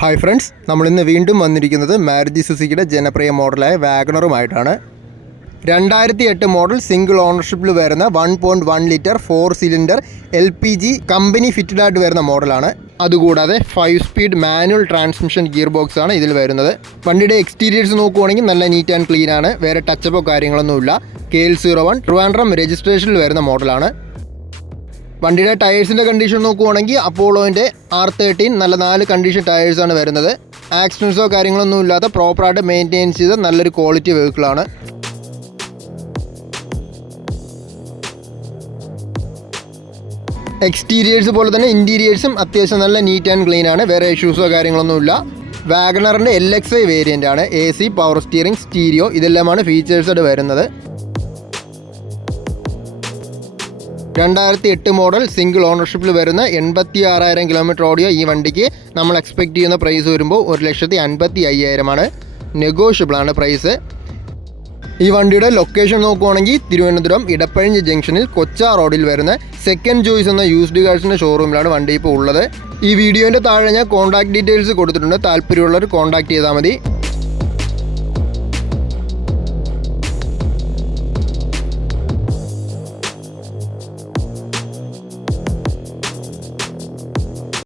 Hi friends, നമ്മളിന്ന് വീണ്ടും വന്നിരിക്കുന്നത് മാരുതി സുസുക്കിയുടെ ജനപ്രിയ മോഡലായ വാഗണറുമായിട്ടാണ്. 2008 മോഡൽ സിംഗിൾ ഓണർഷിപ്പിൽ വരുന്ന 1.1 litre 4 cylinder LPG company fitted ആയിട്ട് വരുന്ന മോഡലാണ്. അതുകൂടാതെ 5 speed manual transmission gear box ആണ് ഇതിൽ വരുന്നത്. വണ്ടിയുടെ എക്സ്റ്റീരിയേഴ്സ് നോക്കുവാണെങ്കിൽ നല്ല നീറ്റ് ആൻഡ് ക്ലീൻ ആണ്. വേറെ ടച്ചപ്പോ കാര്യങ്ങളൊന്നുമില്ല. KL01 ട്രിവാൻഡ്രം രജിസ്ട്രേഷനിൽ വരുന്ന മോഡലാണ്. വണ്ടിയുടെ ടയേഴ്സിൻ്റെ കണ്ടീഷൻ നോക്കുവാണെങ്കിൽ അപ്പോളോൻ്റെ R13 നല്ല 4 കണ്ടീഷൻ ടയേഴ്സാണ് വരുന്നത്. ആക്സിഡൻസോ കാര്യങ്ങളൊന്നും ഇല്ലാത്ത പ്രോപ്പറായിട്ട് മെയിൻറ്റെയിൻ ചെയ്ത നല്ലൊരു ക്വാളിറ്റി വെഹിക്കിളാണ്. എക്സ്റ്റീരിയേഴ്സ് പോലെ തന്നെ ഇൻറ്റീരിയേഴ്സും അത്യാവശ്യം നല്ല നീറ്റ് ആൻഡ് ക്ലീൻ ആണ്. വേറെ ഇഷ്യൂസോ കാര്യങ്ങളൊന്നുമില്ല. വാഗണറിൻ്റെ LXI വേരിയൻ്റ് ആണ്. AC, പവർ സ്റ്റിയറിംഗ്, സ്റ്റീരിയോ ഇതെല്ലാമാണ് ഫീച്ചേഴ്സായിട്ട് വരുന്നത്. 2008 മോഡൽ സിംഗിൾ ഓണർഷിപ്പിൽ വരുന്ന 86,000 കിലോമീറ്റർ ഓടിയ ഈ വണ്ടിക്ക് നമ്മൾ എക്സ്പെക്റ്റ് ചെയ്യുന്ന പ്രൈസ് വരുമ്പോൾ 1,55,000 ആണ്. നെഗോഷ്യബിളാണ് പ്രൈസ്. ഈ വണ്ടിയുടെ ലൊക്കേഷൻ നോക്കുവാണെങ്കിൽ തിരുവനന്തപുരം ഇടപ്പഴിഞ്ഞ് ജംഗ്ഷനിൽ കൊച്ചാ റോഡിൽ വരുന്ന സെക്കൻഡ് ചോയ്സ് എന്ന യൂസ്ഡ് കാർസിൻ്റെ ഷോറൂമിലാണ് വണ്ടി ഇപ്പോൾ ഉള്ളത്. ഈ വീഡിയോൻ്റെ താഴെ ഞാൻ കോൺടാക്ട് ഡീറ്റെയിൽസ് കൊടുത്തിട്ടുണ്ട്. താല്പര്യമുള്ളവർ കോൺടാക്ട് ചെയ്താൽ മതി.